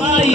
बाई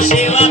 ಸೇವಾ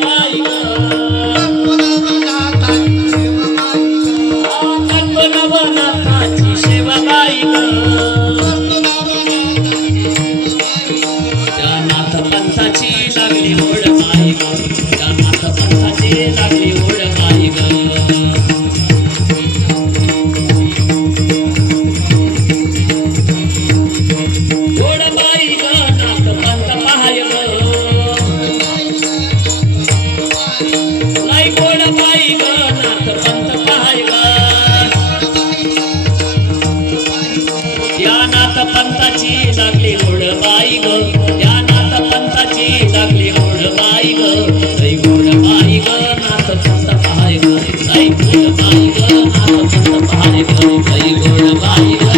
पंताची लागली गोड बाई ग. या नाथ पंताची लागली गोड बाई ग. जय गोड बाई ग नाथ पंत पहाय ग. जय गोड बाई ग नाथ पंत पहाय ग जय गोड बाई ग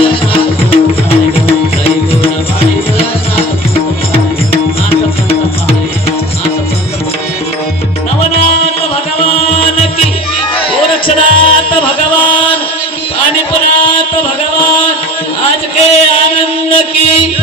भगवान. पाणीपुरात भगवान आज के आनंद की